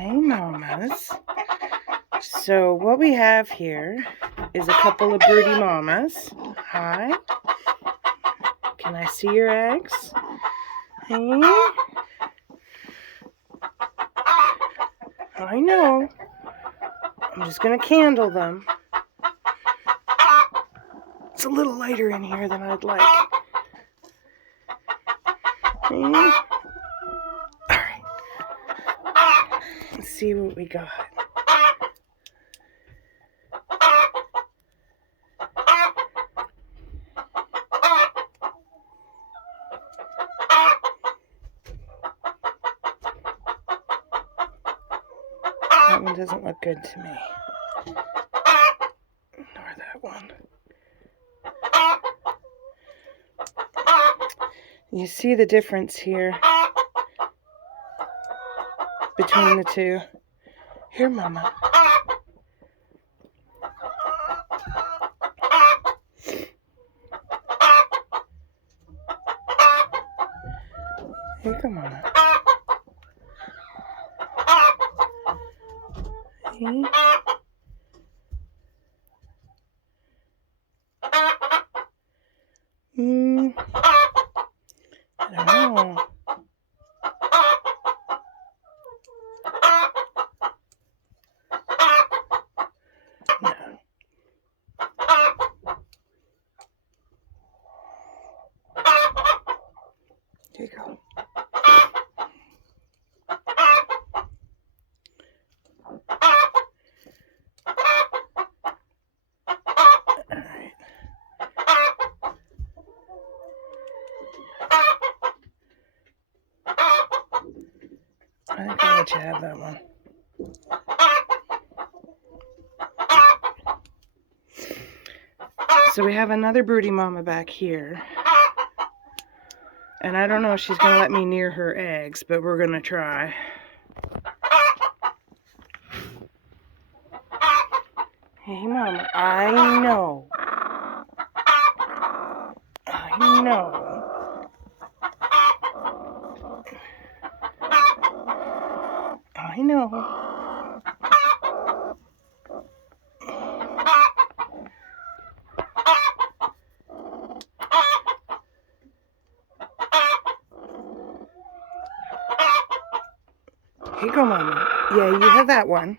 Hey, mamas. So what we have here is a couple of broody mamas. Hi. Can I see your eggs? Hey. I know. I'm just going to candle them. It's a little lighter in here than I'd like. Hey. All right. Let's see what we got. That one doesn't look good to me. Nor that one. You see the difference here between the two. Here, Mama. Here you go, Mama. Hey. I don't know. No. Here you go. Alright. I think I'll let you have that one. So we have another broody mama back here. And I don't know if she's going to let me near her eggs, but we're going to try. Hey, Mama. I know. I know. I know. Here you go, Mama. Yeah, you have that one.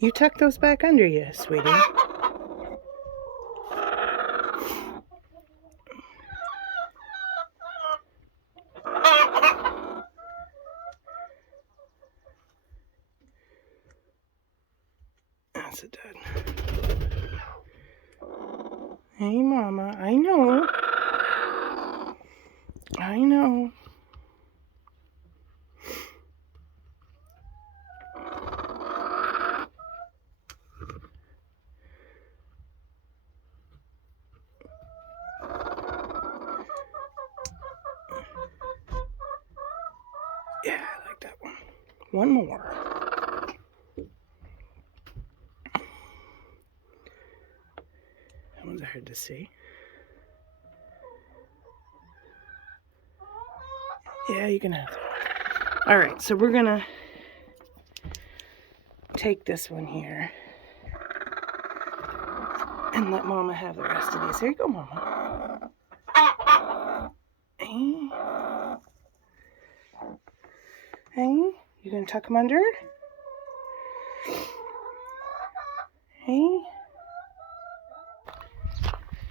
You tuck those back under you, sweetie. That's a dud. Hey, Mama. I know. I know. Yeah, I like that one. One more. That one's hard to see. Yeah, you can have that one. Alright, so we're gonna take this one here and let Mama have the rest of these. Here you go, Mama. Hey. Hey, you gonna tuck them under? Hey.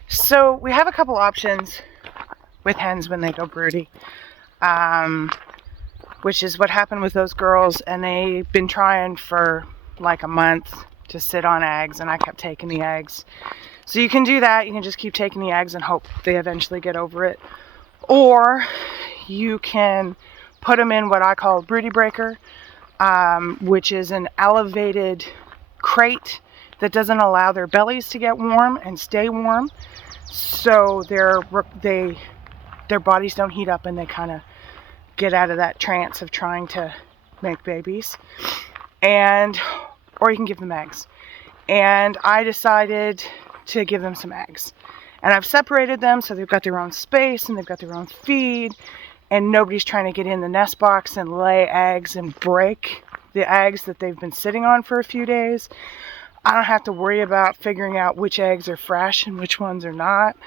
So we have a couple options with hens when they go broody, which is what happened with those girls, and they've been trying for like a month to sit on eggs, and I kept taking the eggs. So you can do that. You can just keep taking the eggs and hope they eventually get over it. Or you can put them in what I call a broody breaker, which is an elevated crate that doesn't allow their bellies to get warm and stay warm, so their bodies don't heat up and they kind of get out of that trance of trying to make babies. Or you can give them eggs. and I decided to give them some eggs. And I've separated them so they've got their own space and they've got their own feed, and nobody's trying to get in the nest box and lay eggs and break the eggs that they've been sitting on for a few days. I don't have to worry about figuring out which eggs are fresh and which ones are not.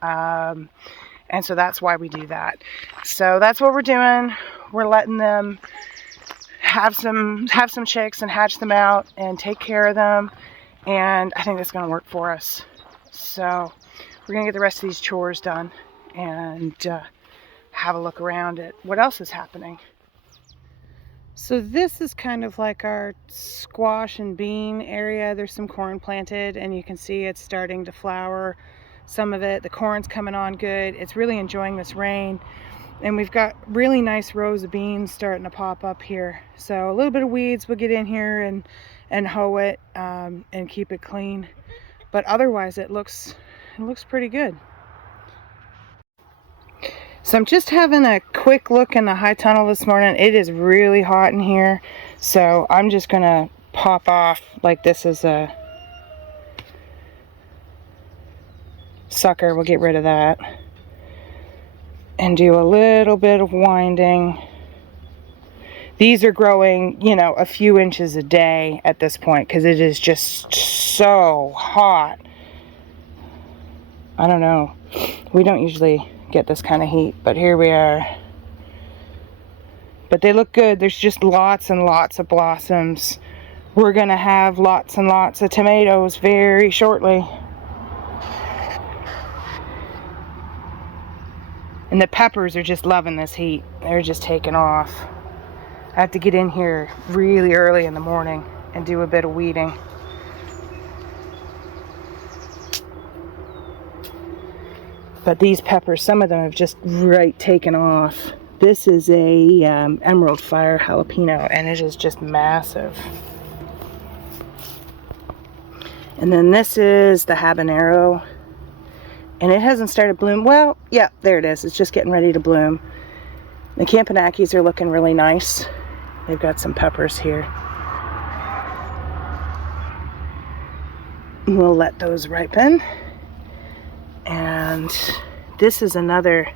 And so that's why we do that. So that's what we're doing. We're letting them have some chicks and hatch them out and take care of them. And I think that's going to work for us. So we're going to get the rest of these chores done and have a look around at what else is happening. So this is kind of like our squash and bean area. There's some corn planted and you can see it's starting to flower. Some of it, the corn's coming on good. It's really enjoying this rain. And we've got really nice rows of beans starting to pop up here. So a little bit of weeds, we'll get in here and hoe it and keep it clean. But otherwise it looks pretty good. So I'm just having a quick look in the high tunnel this morning. It is really hot in here. So I'm just gonna pop off like this is a sucker. We'll get rid of that. And do a little bit of winding. These are growing, you know, a few inches a day at this point because it is just so hot. I don't know. We don't usually get this kind of heat, but here we are. But they look good. There's just lots and lots of blossoms. We're gonna have lots and lots of tomatoes very shortly. And the peppers are just loving this heat. They're just taking off. I have to get in here really early in the morning and do a bit of weeding. But these peppers, some of them have just right taken off. This is a emerald fire jalapeno, and it is just massive. And then this is the habanero, and it hasn't started bloom. Well, yeah, there it is. It's just getting ready to bloom. The Campanacchis are looking really nice. They've got some peppers here. We'll let those ripen. And this is another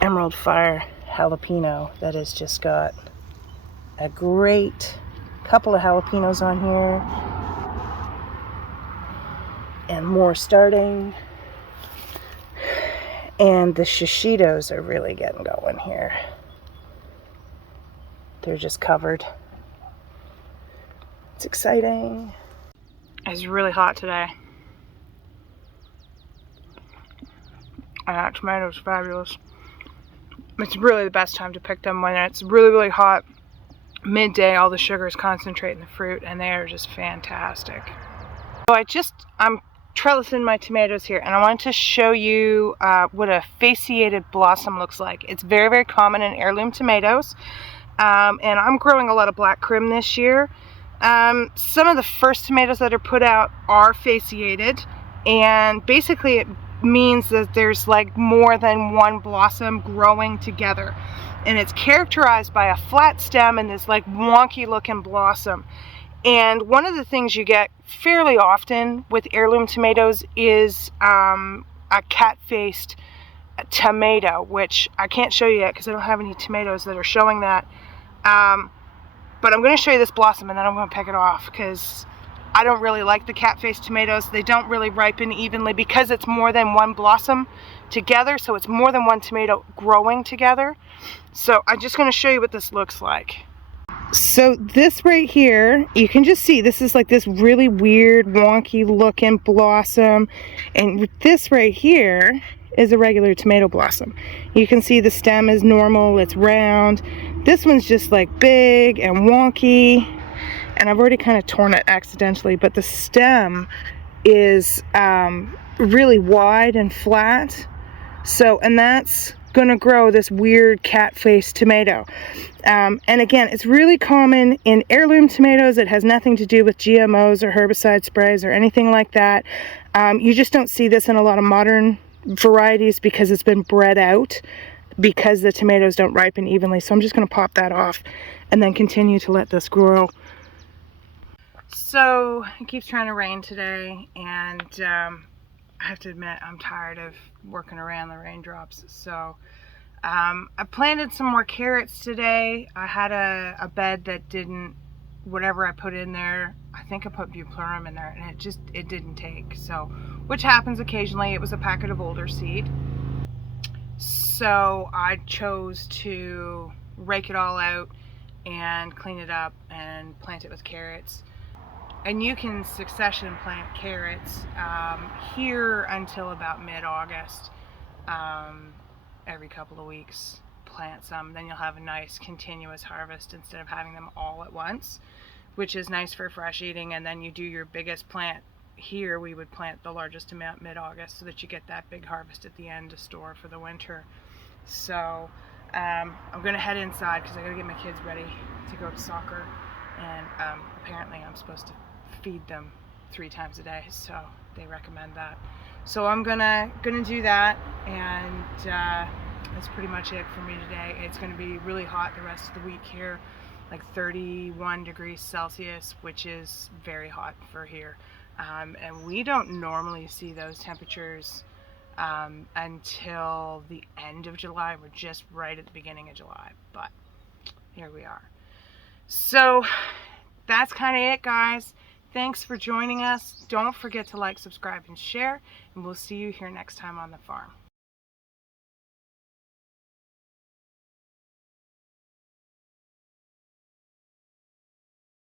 emerald fire jalapeno that has just got a great couple of jalapenos on here. And more starting. And the shishitos are really getting going here. They're just covered. It's exciting. It's really hot today. Tomatoes, fabulous. It's really the best time to pick them when it's really, really hot. Midday, all the sugars concentrate in the fruit, and they are just fantastic. So I'm trellising my tomatoes here, and I wanted to show you what a fasciated blossom looks like. It's very, very common in heirloom tomatoes, and I'm growing a lot of black crim this year. Some of the first tomatoes that are put out are fasciated, and basically it means that there's like more than one blossom growing together, and it's characterized by a flat stem and this like wonky looking blossom. And one of the things you get fairly often with heirloom tomatoes is a cat-faced tomato, which I can't show you yet because I don't have any tomatoes that are showing that. But I'm going to show you this blossom and then I'm going to pick it off because I don't really like the cat-faced tomatoes. They don't really ripen evenly because it's more than one blossom together, so it's more than one tomato growing together. So I'm just going to show you what this looks like. So this right here, you can just see this is like this really weird wonky looking blossom, and this right here is a regular tomato blossom. You can see the stem is normal, it's round. This one's just like big and wonky, and I've already kind of torn it accidentally, but the stem is really wide and flat. So, and that's gonna grow this weird cat-faced tomato. And again, it's really common in heirloom tomatoes. It has nothing to do with GMOs or herbicide sprays or anything like that. You just don't see this in a lot of modern varieties because it's been bred out because the tomatoes don't ripen evenly. So I'm just gonna pop that off and then continue to let this grow. So it keeps trying to rain today, and I have to admit I'm tired of working around the raindrops. So I planted some more carrots today. I had a bed that didn't, whatever I put in there, I think I put bupleurum in there, and it didn't take. So, which happens occasionally. It was a packet of older seed. So I chose to rake it all out and clean it up and plant it with carrots. And you can succession plant carrots here until about mid-August. Every couple of weeks, plant some. Then you'll have a nice continuous harvest instead of having them all at once, which is nice for fresh eating. And then you do your biggest plant. Here we would plant the largest amount mid-August so that you get that big harvest at the end to store for the winter. So I'm going to head inside because I got to get my kids ready to go to soccer. And apparently I'm supposed to feed them 3 times a day, so they recommend that. So I'm gonna do that, and that's pretty much it for me today. It's gonna be really hot the rest of the week here, like 31 degrees Celsius, which is very hot for here. And we don't normally see those temperatures until the end of July. We're just right at the beginning of July, but here we are. So that's kind of it, guys. Thanks for joining us. Don't forget to like, subscribe, and share, and we'll see you here next time on the farm.